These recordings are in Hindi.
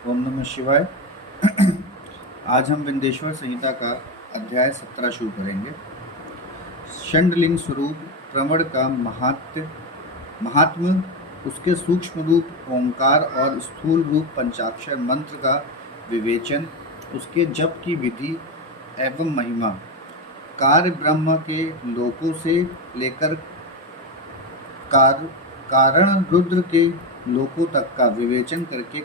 ओम नमः शिवाय। आज हम विंदेश्वर संहिता का अध्याय 17 शुरू करेंगे। षंडलिंग स्वरूप प्रवण का महात्म्य, उसके सूक्ष्म रूप ओंकार और स्थूल रूप पंचाक्षर मंत्र का विवेचन, उसके जप की विधि एवं महिमा, कार्य ब्रह्म के लोकों से लेकर कारण रुद्र के लोकों तक का विवेचन करके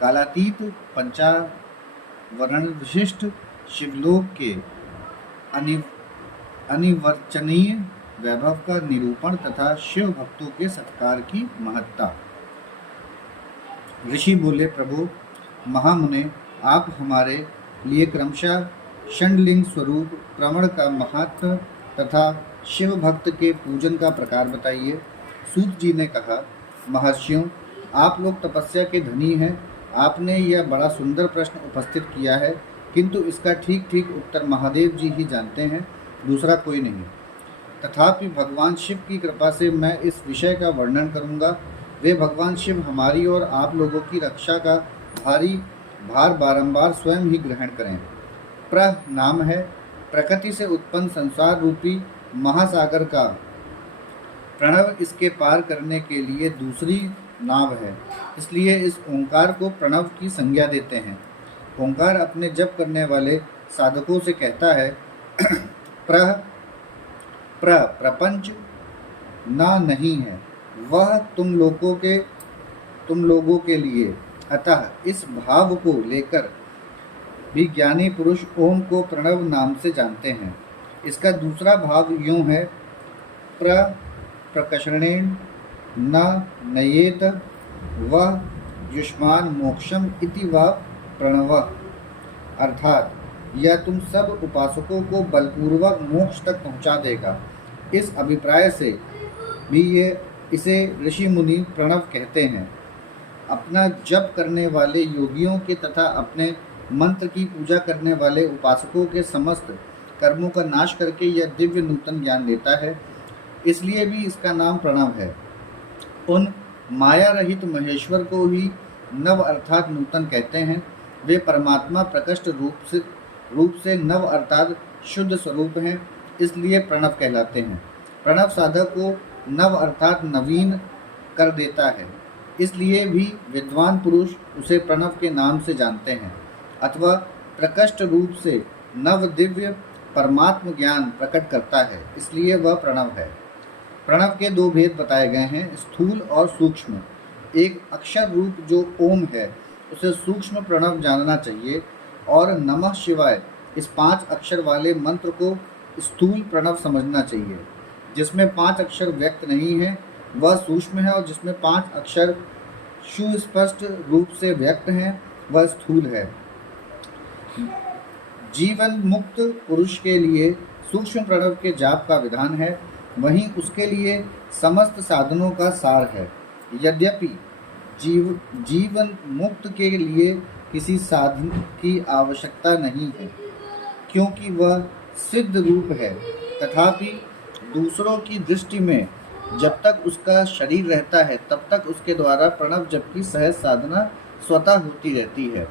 कालातीत पंचावरण विशिष्ट शिवलोक के अनिवर्चनीय वैभव का निरूपण तथा शिव भक्तों के सत्कार की महत्ता। ऋषि बोले, प्रभु महामुने, आप हमारे लिए क्रमशः षंडलिंग स्वरूप प्रवण का महात्म तथा शिव भक्त के पूजन का प्रकार बताइए। सूत जी ने कहा, महर्षियों, आप लोग तपस्या के धनी हैं। आपने यह बड़ा सुंदर प्रश्न उपस्थित किया है, किंतु इसका ठीक ठीक उत्तर महादेव जी ही जानते हैं, दूसरा कोई नहीं। तथापि भगवान शिव की कृपा से मैं इस विषय का वर्णन करूंगा। वे भगवान शिव हमारी और आप लोगों की रक्षा का भारी भार बारंबार स्वयं ही ग्रहण करें। प्रह नाम है प्रकृति से उत्पन्न संसार रूपी महासागर का। प्रणव इसके पार करने के लिए दूसरी नाव है, इसलिए इस ओंकार को प्रणव की संज्ञा देते हैं। ओंकार अपने जप करने वाले साधकों से कहता है, प्रह प्रपंच ना नहीं है, वह तुम लोगों के लिए। अतः इस भाव को लेकर भी ज्ञानी पुरुष ओम को प्रणव नाम से जानते हैं। इसका दूसरा भाव यूं है, प्रकर्षणेन न नयेत वह युष्मान मोक्षम इति वह प्रणव, अर्थात यह तुम सब उपासकों को बलपूर्वक मोक्ष तक पहुंचा देगा। इस अभिप्राय से भी इसे ऋषि मुनि प्रणव कहते हैं। अपना जप करने वाले योगियों के तथा अपने मंत्र की पूजा करने वाले उपासकों के समस्त कर्मों का नाश करके यह दिव्य नूतन ज्ञान देता है, इसलिए भी इसका नाम प्रणव है। उन माया रहित महेश्वर को ही नव अर्थात नूतन कहते हैं। वे परमात्मा प्रकृष्ट रूप से नव अर्थात शुद्ध स्वरूप हैं, इसलिए प्रणव कहलाते हैं। प्रणव साधक को नव अर्थात नवीन कर देता है, इसलिए भी विद्वान पुरुष उसे प्रणव के नाम से जानते हैं। अथवा प्रकृष्ट रूप से नव दिव्य परमात्म ज्ञान प्रकट करता है, इसलिए वह प्रणव है। प्रणव के दो भेद बताए गए हैं, स्थूल और सूक्ष्म। एक अक्षर रूप जो ओम है, उसे सूक्ष्म प्रणव जानना चाहिए, और नमः शिवाय इस 5 अक्षर वाले मंत्र को स्थूल प्रणव समझना चाहिए। जिसमें 5 अक्षर व्यक्त नहीं है वह सूक्ष्म है, और जिसमें 5 अक्षर सुस्पष्ट रूप से व्यक्त हैं वह स्थूल है। जीवन मुक्त पुरुष के लिए सूक्ष्म प्रणव के जाप का विधान है, वहीं उसके लिए समस्त साधनों का सार है। यद्यपि जीवन मुक्त के लिए किसी साधन की आवश्यकता नहीं है, क्योंकि वह सिद्ध रूप है, तथापि दूसरों की दृष्टि में जब तक उसका शरीर रहता है तब तक उसके द्वारा प्रणव जप की सहज साधना स्वतः होती रहती है।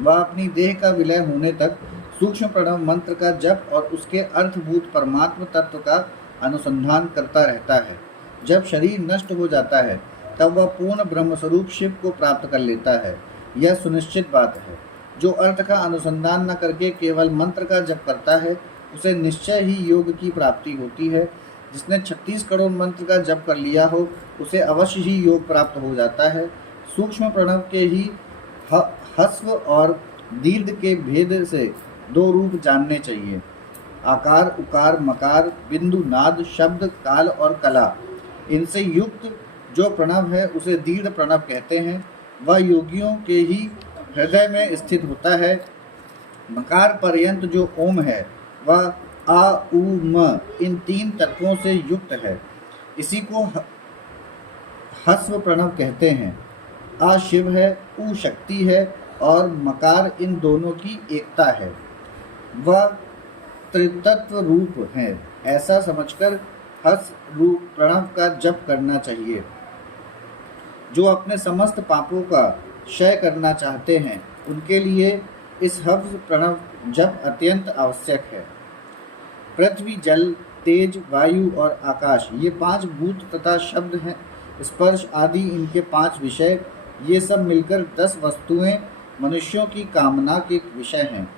वह अपनी देह का विलय होने तक सूक्ष्म प्रणव मंत्र का जप और उसके अर्थभूत परमात्म तत्व का अनुसंधान करता रहता है। जब शरीर नष्ट हो जाता है तब वह पूर्ण ब्रह्मस्वरूप शिव को प्राप्त कर लेता है। यह सुनिश्चित बात है। जो अर्थ का अनुसंधान न करके केवल मंत्र का जप करता है, उसे निश्चय ही योग की प्राप्ति होती है। जिसने 36 करोड़ मंत्र का जप कर लिया हो, उसे अवश्य ही योग प्राप्त हो जाता है। सूक्ष्म प्रणव के ही हस्व और दीर्घ के भेद से 2 रूप जानने चाहिए। आकार, उकार, मकार, बिंदु, नाद, शब्द, काल और कला, इनसे युक्त जो प्रणव है उसे दीर्घ प्रणव कहते हैं। वह योगियों के ही हृदय में स्थित होता है। मकार पर्यंत जो ओम है वह आ, उ, म इन 3 तत्वों से युक्त है। इसी को हस्व प्रणव कहते हैं। आ शिव है, उ शक्ति है और मकार इन दोनों की एकता है। वह त्रितत्व रूप है। ऐसा समझकर हस रूप प्रणव का जप करना चाहिए। जो अपने समस्त पापों का क्षय करना चाहते हैं उनके लिए इस हव्स प्रणव जप अत्यंत आवश्यक है। पृथ्वी, जल, तेज, वायु और आकाश ये 5 भूत तथा शब्द हैं, स्पर्श आदि इनके 5 विषय, ये सब मिलकर 10 वस्तुएं मनुष्यों की कामना के विषय हैं।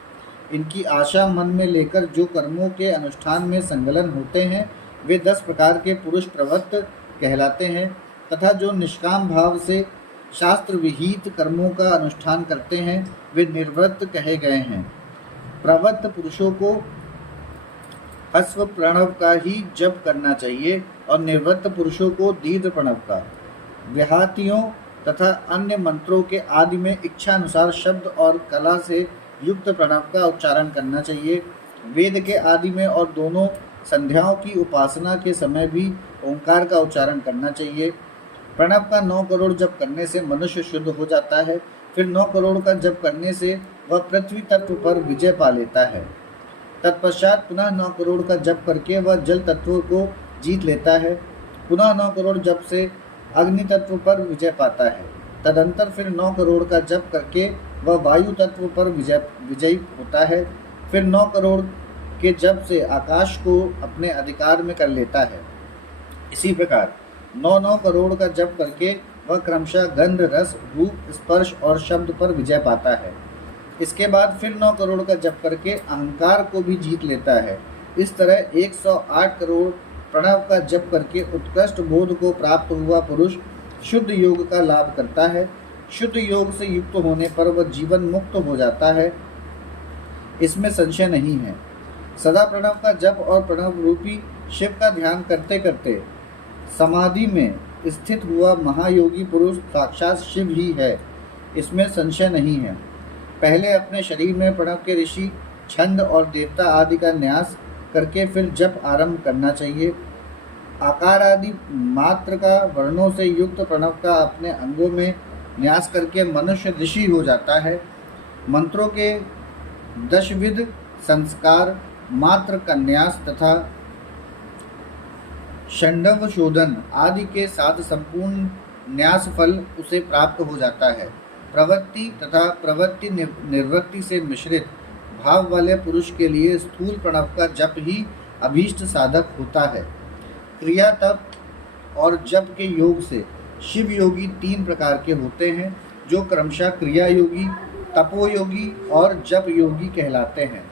इनकी आशा मन में लेकर जो कर्मों के अनुष्ठान में संलग्न होते हैं वे 10 प्रकार के पुरुष प्रवृत्त कहलाते हैं तथा जो निष्काम भाव से शास्त्र विहित कर्मों का अनुष्ठान करते हैं वे निर्वृत्त कहे गए हैं। प्रवृत्त पुरुषों को ह्रस्व प्रणव का ही जप करना चाहिए और निर्वृत्त पुरुषों को दीर्घ प्रणव का। देहातियों तथा अन्य मंत्रों के आदि में इच्छा अनुसार शब्द और कला से युक्त प्रणव का उच्चारण करना चाहिए। वेद के आदि में और दोनों संध्याओं की उपासना के समय भी ओंकार का उच्चारण करना चाहिए। प्रणव का 9 करोड़ जप करने से मनुष्य शुद्ध हो जाता है। फिर 9 करोड़ का जप करने से वह पृथ्वी तत्व पर विजय पा लेता है। तत्पश्चात पुनः 9 करोड़ का जप करके वह जल तत्व को जीत लेता है। पुनः 9 करोड़ जप से अग्नि तत्व पर विजय पाता है। तदंतर फिर 9 करोड़ का जप करके वह वायु तत्व पर विजयी होता है। फिर 9 करोड़ के जप से आकाश को अपने अधिकार में कर लेता है। इसी प्रकार 9 करोड़ का जप करके वह क्रमशः गंध, रस, रूप, स्पर्श और शब्द पर विजय पाता है। इसके बाद फिर 9 करोड़ का जप करके अहंकार को भी जीत लेता है। इस तरह 108 करोड़ प्रणव का जप करके उत्कृष्ट बोध को प्राप्त हुआ पुरुष शुद्ध योग का लाभ करता है। शुद्ध योग से युक्त होने पर वह जीवन मुक्त हो जाता है, इसमें संशय नहीं है। सदा प्रणव का जप और प्रणव रूपी शिव का ध्यान करते करते समाधि में स्थित हुआ महायोगी पुरुष साक्षात शिव ही है, इसमें संशय नहीं है। पहले अपने शरीर में प्रणव के ऋषि, छंद और देवता आदि का न्यास करके फिर जप आरंभ करना चाहिए। आकार आदि मात्र का वर्णों से युक्त प्रणव का अपने अंगों में न्यास करके मनुष्य ऋषि हो जाता है। मंत्रों के 10 विध संस्कार मात्र का न्यास तथा षंडव शोधन आदि के साथ संपूर्ण न्यास फल उसे प्राप्त हो जाता है। प्रवृत्ति तथा प्रवृत्ति निवृत्ति से मिश्रित भाव वाले पुरुष के लिए स्थूल प्रणव का जप ही अभीष्ट साधक होता है। क्रिया तप और जप के योग से शिव योगी 3 प्रकार के होते हैं, जो क्रमशः क्रिया योगी, तपोयोगी और जप योगी कहलाते हैं।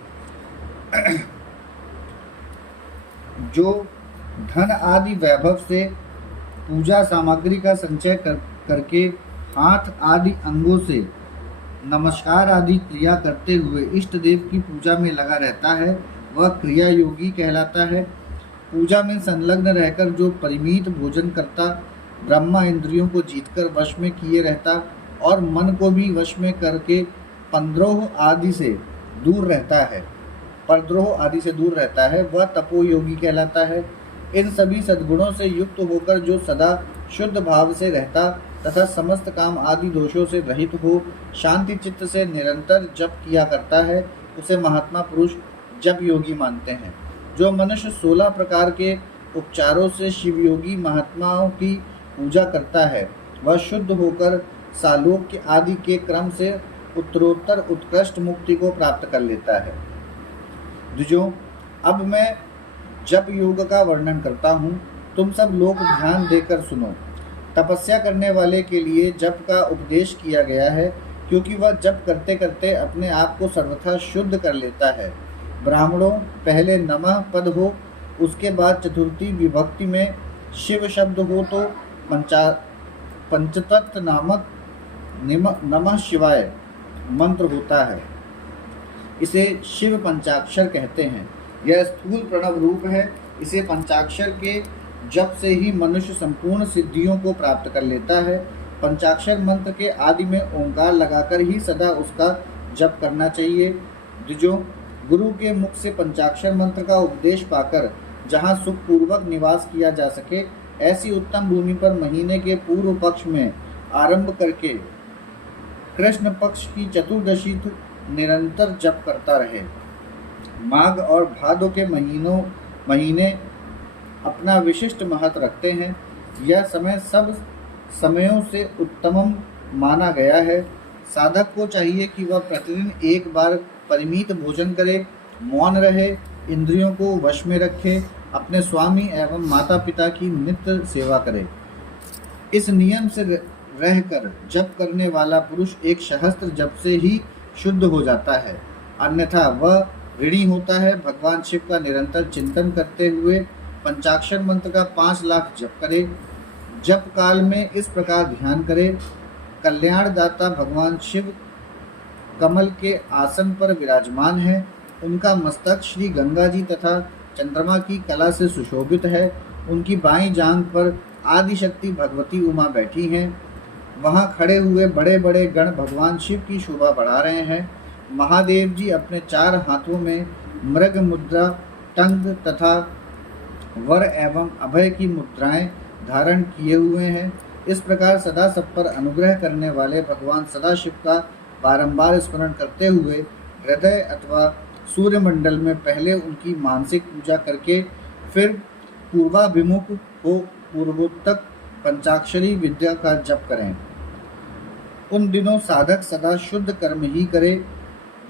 जो धन आदि वैभव से पूजा सामग्री का संचय करके हाथ आदि अंगों से नमस्कार आदि क्रिया करते हुए इष्ट देव की पूजा में लगा रहता है, वह क्रिया योगी कहलाता है। पूजा में संलग्न रहकर जो परिमित भोजन करता, ब्रह्मा इंद्रियों को जीतकर वश में किए रहता और मन को भी वश में करके परद्रोह आदि से दूर रहता है, वह तपोयोगी कहलाता है। इन सभी सद्गुणों से युक्त होकर जो सदा शुद्ध भाव से रहता तथा समस्त काम आदि दोषों से रहित हो शांति चित्त से निरंतर जप किया करता है, उसे महात्मा पुरुष जप योगी मानते हैं। जो मनुष्य 16 प्रकार के उपचारों से शिवयोगी महात्माओं की पूजा करता है, वह शुद्ध होकर सालोक्य आदि के क्रम से उत्तरोत्तर उत्कृष्ट मुक्ति को प्राप्त कर लेता है। द्विजों, अब मैं जप योग का वर्णन करता हूँ, तुम सब लोग ध्यान देकर सुनो। तपस्या करने वाले के लिए जप का उपदेश किया गया है, क्योंकि वह जप करते करते अपने आप को सर्वथा शुद्ध कर लेता है। ब्राह्मणों, पहले नमः पद हो, उसके बाद चतुर्थी विभक्ति में शिव शब्द हो तो पंचतत्व नामक नमः शिवाय मंत्र होता है। इसे शिव पंचाक्षर कहते हैं। यह स्थूल प्रणव रूप है। इसे पंचाक्षर के जप से ही मनुष्य संपूर्ण सिद्धियों को प्राप्त कर लेता है। पंचाक्षर मंत्र के आदि में ओंकार लगाकर ही सदा उसका जप करना चाहिए। द्विजों, गुरु के मुख से पंचाक्षर मंत्र का उपदेश पाकर जहाँ सुखपूर्वक निवास किया जा सके, ऐसी उत्तम भूमि पर महीने के पूर्व पक्ष में आरंभ करके कृष्ण पक्ष की चतुर्दशी निरंतर जप करता रहे। माघ और भादो के महीने अपना विशिष्ट महत्व रखते हैं। यह समय सब समयों से उत्तमम माना गया है। साधक को चाहिए कि वह प्रतिदिन एक बार परिमित भोजन करे, मौन रहे, इंद्रियों को वश में रखे, अपने स्वामी एवं माता पिता की नित्य सेवा करे। इस नियम से रहकर जप करने वाला पुरुष एक सहस्त्र जप से ही शुद्ध हो जाता है, अन्यथा वह ऋणी होता है। भगवान शिव का निरंतर चिंतन करते हुए पंचाक्षर मंत्र का 5 लाख जप करे। जप काल में इस प्रकार ध्यान करे, कल्याण दाता भगवान शिव कमल के आसन पर विराजमान है। उनका मस्तक श्री गंगा जी तथा चंद्रमा की कला से सुशोभित है। उनकी बाईं जांघ पर आदिशक्ति भगवती उमा बैठी हैं। वहां खड़े हुए बड़े बड़े गण भगवान शिव की शोभा बढ़ा रहे हैं। महादेव जी अपने 4 हाथों में मृग मुद्रा, टंग तथा वर एवं अभय की मुद्राएं धारण किए हुए हैं। इस प्रकार सदा सब पर अनुग्रह करने वाले भगवान सदाशिव का बारंबार स्मरण करते हुए हृदय अथवा सूर्यमंडल में पहले उनकी मानसिक पूजा करके फिर पूर्वाभिमुख हो पूर्वोत्तक पंचाक्षरी विद्या का जप करें। उन दिनों साधक सदा शुद्ध कर्म ही करे।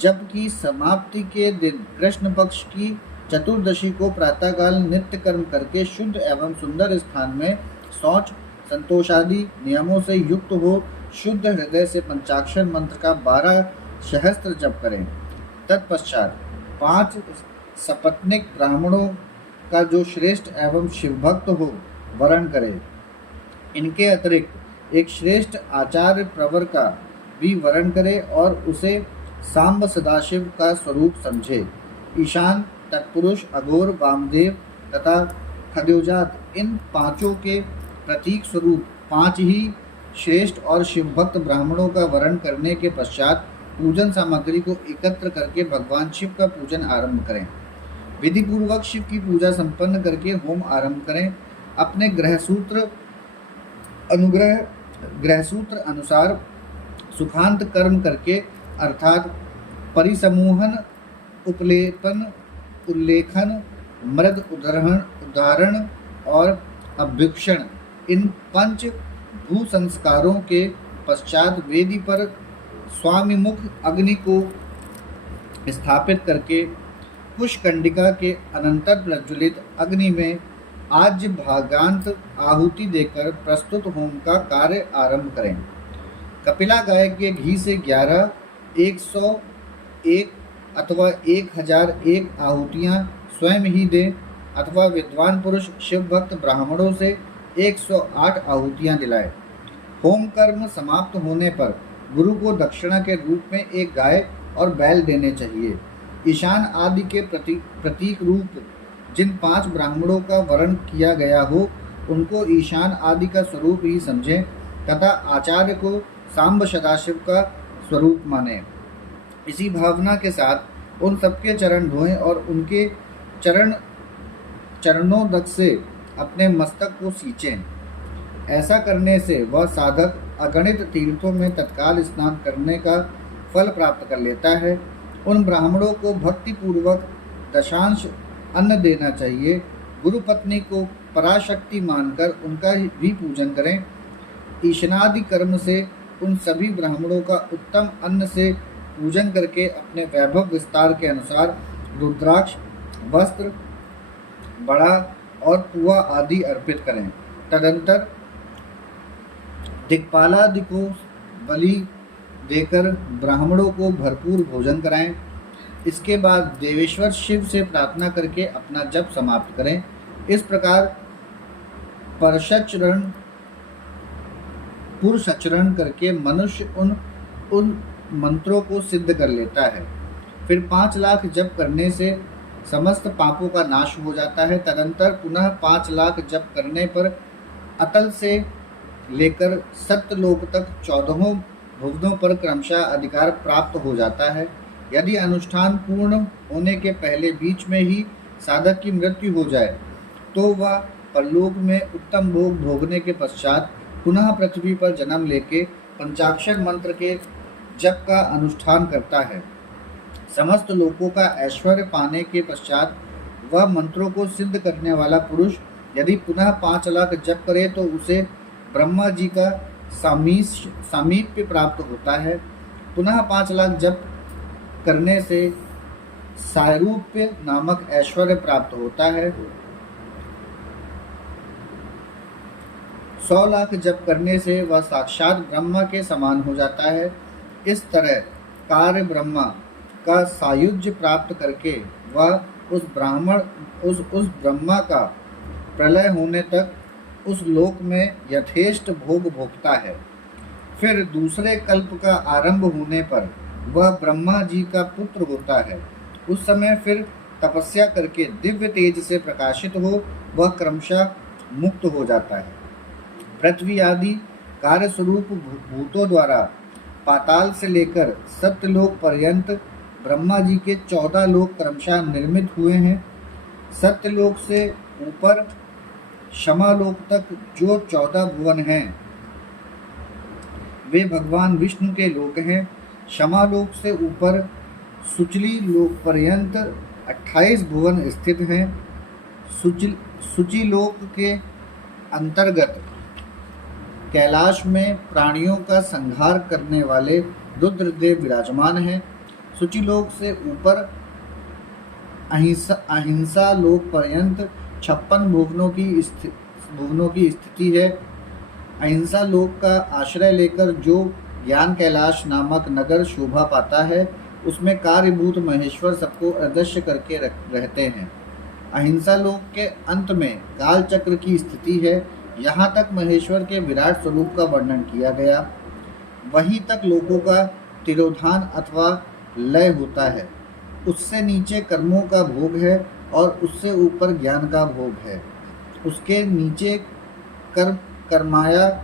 जबकि समाप्ति के दिन कृष्ण पक्ष की चतुर्दशी को प्रातःकाल नित्य कर्म करके शुद्ध एवं सुंदर स्थान में शौच संतोषादि नियमों से युक्त हो शुद्ध हृदय से पंचाक्षर मंत्र का 12 सहस्त्र जप करें। तत्पश्चात 5 सपत्निक ब्राह्मणों का जो श्रेष्ठ एवं शिवभक्त हो वरण करें। इनके अतिरिक्त एक श्रेष्ठ आचार्य प्रवर का भी वरण करे और उसे सांब सदाशिव का स्वरूप समझे। ईशान, तत्पुरुष, अघोर, वामदेव तथा खद्योजात इन 5 के प्रतीक स्वरूप 5 ही श्रेष्ठ और शिवभक्त ब्राह्मणों का वरण करने के पश्चात पूजन सामग्री को एकत्र करके भगवान शिव का पूजन आरंभ करें। विधि पूर्वक शिव की पूजा संपन्न करके होम आरंभ करें। अपने गृहसूत्र अनुसार सुखांत कर्म करके अर्थात परिसमूहन, उपलेपन, उल्लेखन, मृद उदाहरण और अभ्युक्षण इन 5 भू संस्कारों के पश्चात वेदी पर स्वामीमुख अग्नि को स्थापित करके कुशकंडिका के अनंतर प्रज्वलित अग्नि में आज्य भागांत आहुति देकर प्रस्तुत होम का कार्य आरंभ करें। कपिला गाय के घी से 11, 101 अथवा 1001 आहुतियाँ स्वयं ही दें अथवा विद्वान पुरुष शिव भक्त ब्राह्मणों से 108 आहुतियाँ दिलाए। होम कर्म समाप्त होने पर गुरु को दक्षिणा के रूप में एक गाय और बैल देने चाहिए। ईशान आदि के प्रतीक रूप जिन 5 ब्राह्मणों का वर्ण किया गया हो उनको ईशान आदि का स्वरूप ही समझें तथा आचार्य को सांब सदाशिव का स्वरूप माने। इसी भावना के साथ उन सबके चरण धोएं और उनके चरणों से अपने मस्तक को सींचें। ऐसा करने से वह साधक अगणित तीर्थों में तत्काल स्नान करने का फल प्राप्त कर लेता है। उन ब्राह्मणों को भक्ति पूर्वक दशांश अन्न देना चाहिए। गुरु पत्नी को पराशक्ति मानकर उनका भी पूजन करें। ईशनादि कर्म से उन सभी ब्राह्मणों का उत्तम अन्न से पूजन करके अपने वैभव विस्तार के अनुसार रुद्राक्ष, वस्त्र, बड़ा और पुआ आदि अर्पित करें। तदंतर दिक्पालादि को बलि देकर ब्राह्मणों को भरपूर भोजन कराएं। इसके बाद देवेश्वर शिव से प्रार्थना करके अपना जप समाप्त करें। इस प्रकार पुरुषाचरण करके मनुष्य उन मंत्रों को सिद्ध कर लेता है। फिर 5 लाख जप करने से समस्त पापों का नाश हो जाता है। तदंतर पुनः 5 लाख जप करने पर अतल से लेकर सत्यलोक तक 14 भुवनों पर क्रमशः अधिकार प्राप्त हो जाता है। यदि अनुष्ठान पूर्ण होने के पहले बीच में ही साधक की मृत्यु हो जाए तो वह परलोक में उत्तम भोग भोगने के पश्चात पुनः पृथ्वी पर जन्म लेके पंचाक्षर मंत्र के जप का अनुष्ठान करता है। समस्त लोकों का ऐश्वर्य पाने के पश्चात वह मंत्रों को सिद्ध करने वाला पुरुष यदि पुनः 5 लाख जप करे तो उसे ब्रह्मा जी का सामीप्य प्राप्त होता है। पुनः 5 लाख जप करने से सारूप्य नामक ऐश्वर्य प्राप्त होता है। 100 लाख जप करने से वह साक्षात ब्रह्मा के समान हो जाता है। इस तरह कार्य ब्रह्मा का सायुज्य प्राप्त करके वह उस ब्रह्मा का प्रलय होने तक उस लोक में यथेष्ट भोग भोगता है। फिर दूसरे कल्प का आरंभ होने पर वह ब्रह्मा जी का पुत्र होता है। उस समय फिर तपस्या करके दिव्य तेज से प्रकाशित हो वह क्रमशः मुक्त हो जाता है। पृथ्वी आदि कार्य स्वरूप भूतों द्वारा पाताल से लेकर सत्यलोक पर्यंत ब्रह्मा जी के 14 लोक क्रमशः निर्मित हुए हैं। सत्यलोक से ऊपर क्षमालोक तक जो 14 भुवन हैं वे भगवान विष्णु के लोक हैं। क्षमालोक से ऊपर सुचली लोक पर्यंत 28 भुवन स्थित हैं। सुचिलोक के अंतर्गत कैलाश में प्राणियों का संहार करने वाले रुद्रदेव विराजमान हैं। सुचिलोक से ऊपर अहिंसा लोक पर्यंत 56 भुवनों की स्थिति है। अहिंसा लोक का आश्रय लेकर जो ज्ञान कैलाश नामक नगर शोभा पाता है उसमें कार्यभूत महेश्वर सबको अदृश्य करके रहते हैं। अहिंसा लोक के अंत में काल चक्र की स्थिति है। यहाँ तक महेश्वर के विराट स्वरूप का वर्णन किया गया। वहीं तक लोगों का तिरोधान अथवा लय होता है। उससे नीचे कर्मों का भोग है और उससे ऊपर ज्ञान का भोग है। उसके नीचे कर्माया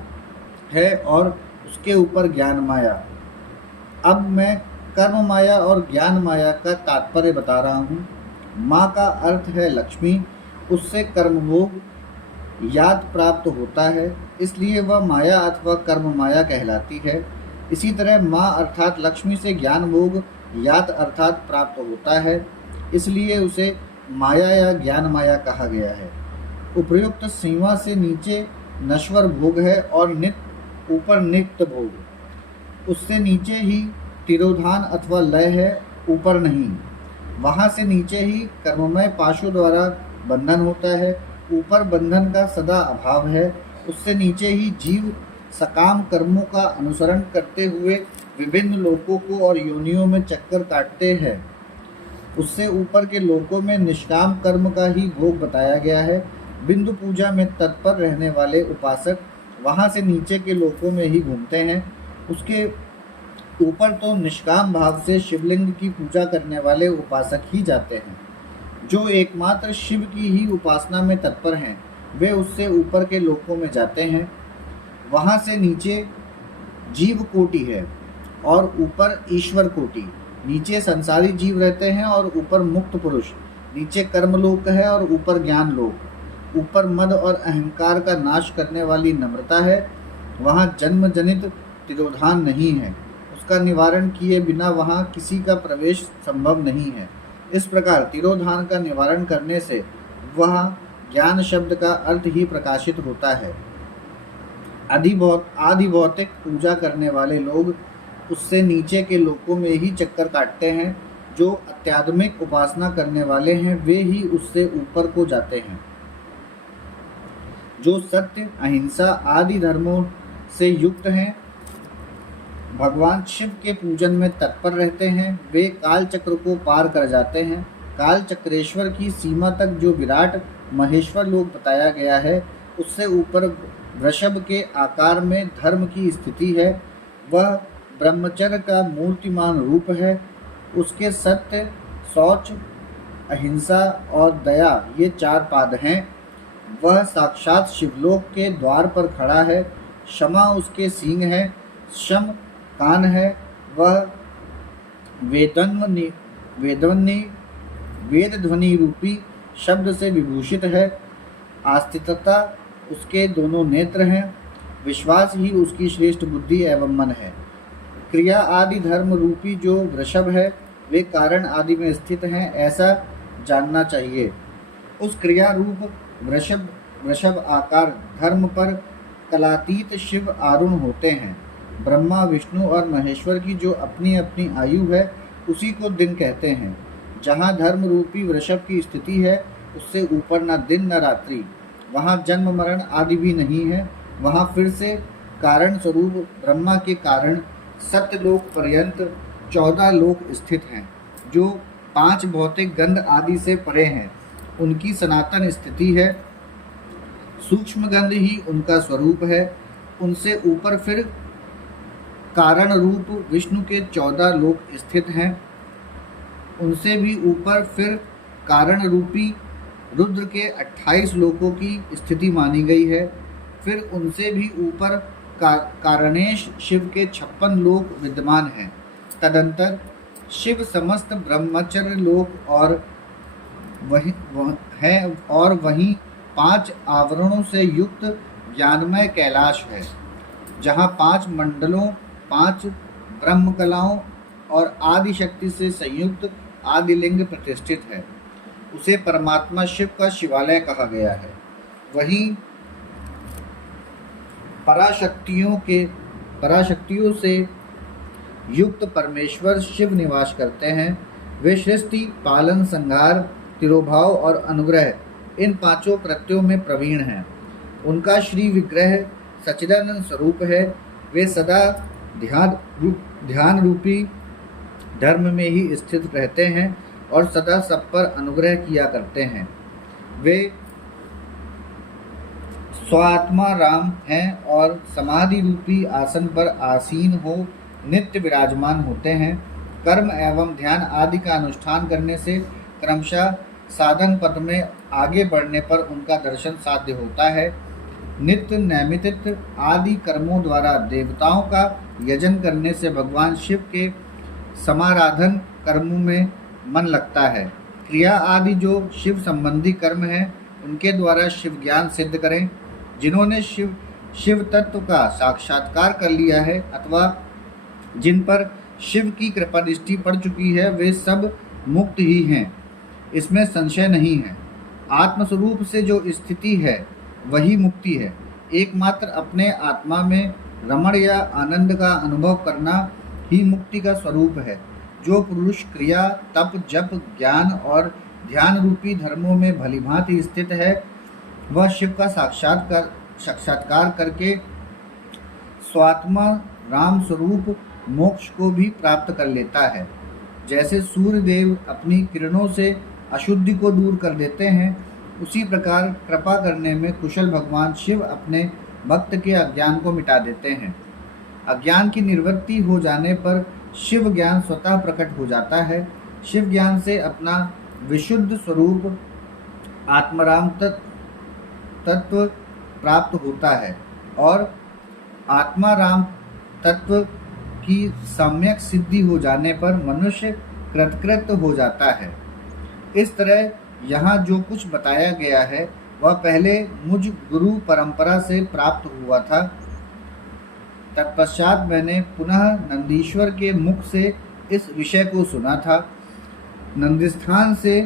है और उसके ऊपर ज्ञान माया। अब मैं कर्म माया और ज्ञान माया का तात्पर्य बता रहा हूँ। माँ का अर्थ है लक्ष्मी, उससे कर्म भोग याद प्राप्त होता है, इसलिए वह माया अथवा कर्म माया कहलाती है। इसी तरह माँ अर्थात लक्ष्मी से ज्ञान भोग याद अर्थात प्राप्त होता है, इसलिए उसे माया या ज्ञान माया कहा गया है। उपर्युक्त सीमा से नीचे नश्वर भोग है और ऊपर नित्य भोग। उससे नीचे ही तिरोधान अथवा लय है, ऊपर नहीं। वहाँ से नीचे ही कर्ममय पाशों द्वारा बंधन होता है, ऊपर बंधन का सदा अभाव है। उससे नीचे ही जीव सकाम कर्मों का अनुसरण करते हुए विभिन्न लोकों को और योनियों में चक्कर काटते हैं। उससे ऊपर के लोकों में निष्काम कर्म का ही भोग बताया गया है। बिंदु पूजा में तत्पर रहने वाले उपासक वहाँ से नीचे के लोकों में ही घूमते हैं। उसके ऊपर तो निष्काम भाव से शिवलिंग की पूजा करने वाले उपासक ही जाते हैं। जो एकमात्र शिव की ही उपासना में तत्पर हैं वे उससे ऊपर के लोकों में जाते हैं। वहाँ से नीचे जीव कोटि है और ऊपर ईश्वर कोटि। नीचे संसारी जीव रहते हैं और ऊपर मुक्त पुरुष। नीचे कर्मलोक है और ऊपर ज्ञान लोक। ऊपर मद और अहंकार का नाश करने वाली नम्रता है। वहाँ जन्म जनित तिरोधान नहीं है। उसका निवारण किए बिना वहाँ किसी का प्रवेश संभव नहीं है। इस प्रकार तिरोधान का निवारण करने से वह ज्ञान शब्द का अर्थ ही प्रकाशित होता है। आदि भौतिक पूजा करने वाले लोग उससे नीचे के लोकों में ही चक्कर काटते हैं। जो अत्याधुनिक उपासना करने वाले हैं वे ही उससे ऊपर को जाते हैं। जो सत्य अहिंसा आदि धर्मों से युक्त हैं, भगवान शिव के पूजन में तत्पर रहते हैं, वे काल चक्र को पार कर जाते हैं। काल चक्रेश्वर की सीमा तक जो विराट महेश्वर लोक बताया गया है उससे ऊपर वृषभ के आकार में धर्म की स्थिति है। वह ब्रह्मचर्य का मूर्तिमान रूप है। उसके सत्य, शौच, अहिंसा और दया ये 4 पाद हैं। वह साक्षात शिवलोक के द्वार पर खड़ा है। क्षमा उसके सींग है, शम कान है। वह वेद ध्वनि रूपी शब्द से विभूषित है। आस्तिकता उसके दोनों नेत्र हैं। विश्वास ही उसकी श्रेष्ठ बुद्धि एवं मन है। क्रिया आदि धर्म रूपी जो वृषभ है वे कारण आदि में स्थित हैं, ऐसा जानना चाहिए। उस क्रिया रूप वृषभ आकार धर्म पर कलातीत शिव आरूढ़ होते हैं। ब्रह्मा, विष्णु और महेश्वर की जो अपनी अपनी आयु है, उसी को दिन कहते हैं। जहाँ धर्म रूपी वृषभ की स्थिति है, उससे ऊपर न दिन न रात्रि, वहाँ जन्म मरण आदि भी नहीं है। वहाँ फिर से कारण स्वरूप ब्रह्मा के कारण सत्यलोक पर्यंत 14 लोक स्थित हैं, जो 5 भौतिक गंध आदि से परे हैं। उनकी सनातन स्थिति है। सूक्ष्म गंध ही उनका स्वरूप है। उनसे ऊपर फिर कारण रूप विष्णु के 14 लोक स्थित हैं। उनसे भी ऊपर फिर कारण रूपी रुद्र के 28 लोकों की स्थिति मानी गई है। फिर उनसे भी ऊपर कारणेश शिव के 56 लोक विद्यमान हैं। तदंतर शिव समस्त ब्रह्मचर्य लोक और वहीं 5 आवरणों से युक्त ज्ञानमय कैलाश है, जहाँ 5 मंडलों, 5 ब्रह्म कलाओं और आदि शक्ति से संयुक्त आदिलिंग प्रतिष्ठित है। उसे परमात्मा शिव का शिवालय कहा गया है। वहीं पराशक्तियों से युक्त परमेश्वर शिव निवास करते हैं। वे सृष्टि, पालन, संहार, तिरोभाव और अनुग्रह, इन 5 कृत्यों में प्रवीण हैं। उनका श्री विग्रह सच्चिदानंद स्वरूप है। वे सदा ध्यान रूपी धर्म में ही स्थित रहते हैं और सदा सब पर अनुग्रह किया करते हैं। वे स्वात्मा राम हैं और समाधि रूपी आसन पर आसीन हो नित्य विराजमान होते हैं। कर्म एवं ध्यान आदि का अनुष्ठान करने से क्रमशः साधन पद में आगे बढ़ने पर उनका दर्शन साध्य होता है। नित्य नैमित्तिक आदि कर्मों द्वारा देवताओं का यजन करने से भगवान शिव के समाराधन कर्मों में मन लगता है। क्रिया आदि जो शिव संबंधी कर्म हैं, उनके द्वारा शिव ज्ञान सिद्ध करें। जिन्होंने शिव तत्व का साक्षात्कार कर लिया है अथवा जिन पर शिव की कृपा दृष्टि पड़ चुकी है, वे सब मुक्त ही हैं, इसमें संशय नहीं है। आत्मस्वरूप से जो स्थिति है वही मुक्ति है। एकमात्र अपने आत्मा में रमण या आनंद का अनुभव करना ही मुक्ति का स्वरूप है। जो पुरुष क्रिया, तप, जप, ज्ञान और ध्यान रूपी धर्मों में भलीभांति स्थित है, वह शिव का साक्षात्कार करके स्वात्मा राम स्वरूप मोक्ष को भी प्राप्त कर लेता है। जैसे सूर्य देव अपनी किरणों से अशुद्धि को दूर कर देते हैं, उसी प्रकार कृपा करने में कुशल भगवान शिव अपने भक्त के अज्ञान को मिटा देते हैं। अज्ञान की निवृत्ति हो जाने पर शिव ज्ञान स्वतः प्रकट हो जाता है। शिव ज्ञान से अपना विशुद्ध स्वरूप आत्मराम तत्व प्राप्त होता है और आत्मा राम तत्व की सम्यक सिद्धि हो जाने पर मनुष्य कृतकृत्य हो जाता है। इस तरह यहाँ जो कुछ बताया गया है वह पहले मुझ गुरु परंपरा से प्राप्त हुआ था। तत्पश्चात मैंने पुनः नंदीश्वर के मुख से इस विषय को सुना था। नंदिस्थान से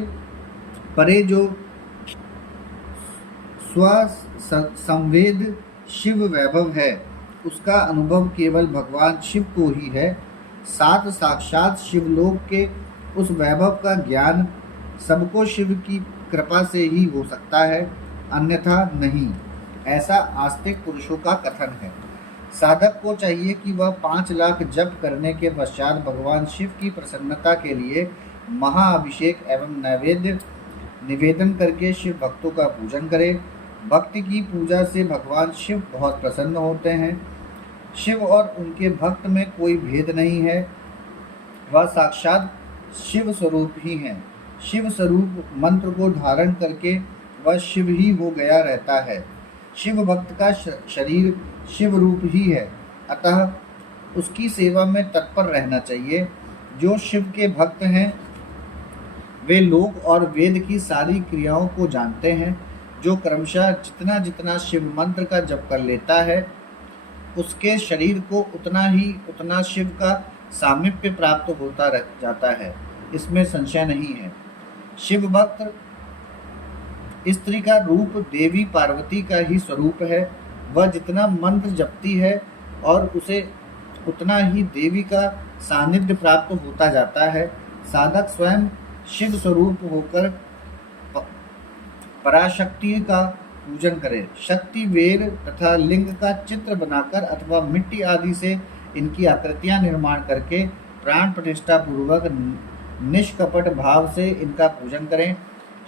परे जो स्वसंवेद शिव वैभव है, उसका अनुभव केवल भगवान शिव को ही है। साथ साक्षात शिवलोक के उस वैभव का ज्ञान सबको शिव की कृपा से ही हो सकता है, अन्यथा नहीं, ऐसा आस्तिक पुरुषों का कथन है। साधक को चाहिए कि वह 5 लाख जप करने के पश्चात भगवान शिव की प्रसन्नता के लिए महाअभिषेक एवं नैवेद्य निवेदन करके शिव भक्तों का पूजन करे। भक्ति की पूजा से भगवान शिव बहुत प्रसन्न होते हैं। शिव और उनके भक्त में कोई भेद नहीं है, वह साक्षात शिव स्वरूप ही हैं। शिव स्वरूप मंत्र को धारण करके वह शिव ही हो गया रहता है। शिव भक्त का शरीर शिव रूप ही है, अतः उसकी सेवा में तत्पर रहना चाहिए। जो शिव के भक्त हैं वे लोक और वेद की सारी क्रियाओं को जानते हैं। जो क्रमशः जितना जितना शिव मंत्र का जप कर लेता है, उसके शरीर को उतना शिव का सामीप्य प्राप्त होता जाता है, इसमें संशय नहीं है। शिव भक्त स्त्री का रूप देवी पार्वती का ही स्वरूप है। वह जितना मंत्र जपती है और उसे उतना ही देवी का सानिध्य प्राप्त होता जाता है। साधक स्वयं शिव स्वरूप होकर पराशक्ति का पूजन करे। शक्ति वेर तथा लिंग का चित्र बनाकर अथवा मिट्टी आदि से इनकी आकृतियां निर्माण करके प्राण प्रतिष्ठा पूर्वक निष्कपट भाव से इनका पूजन करें।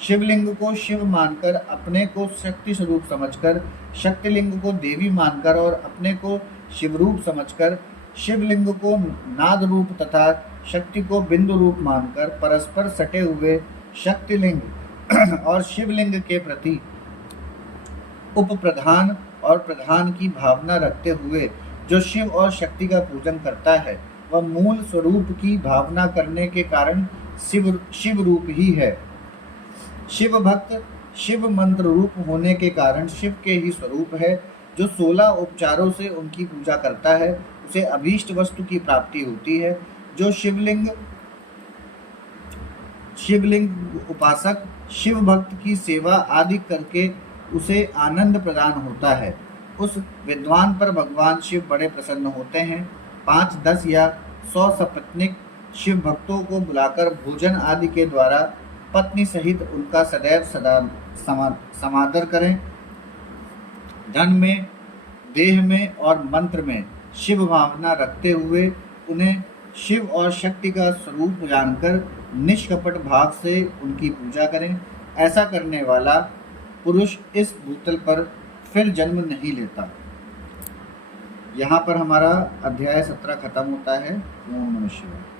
शिवलिंग को शिव मानकर अपने को शक्ति स्वरूप समझकर, शक्तिलिंग को देवी मानकर और अपने को शिवरूप समझकर, शिवलिंग को नाद रूप तथा शक्ति को बिंदु रूप मानकर परस्पर सटे हुए शक्तिलिंग और शिवलिंग के प्रति उप प्रधान और प्रधान की भावना रखते हुए जो शिव और शक्ति का पूजन करता है वह मूल स्वरूप की भावना करने के कारण शिव रूप ही है। शिव भक्त शिव मंत्र रूप होने के कारण शिव के ही स्वरूप है। जो 16 उपचारों से उनकी पूजा करता है उसे अभीष्ट वस्तु की प्राप्ति होती है। जो शिवलिंग उपासक शिव भक्त की सेवा आदि करके उसे आनंद प्रदान होता है। उस विद्वान पर भगवान शिव बड़े प्रसन्न होते हैं। 5, 10 या 100 सपत्नीक शिव भक्तों को बुलाकर भोजन आदि के द्वारा पत्नी सहित उनका सदैव सदा समादर करें। धन में, देह में और मंत्र में शिव भावना रखते हुए उन्हें शिव और शक्ति का स्वरूप जानकर निष्कपट भाव से उनकी पूजा करें। ऐसा करने वाला पुरुष इस भूतल पर फिर जन्म नहीं लेता। यहाँ पर हमारा अध्याय 17 खत्म होता है। ओम नमः शिवाय।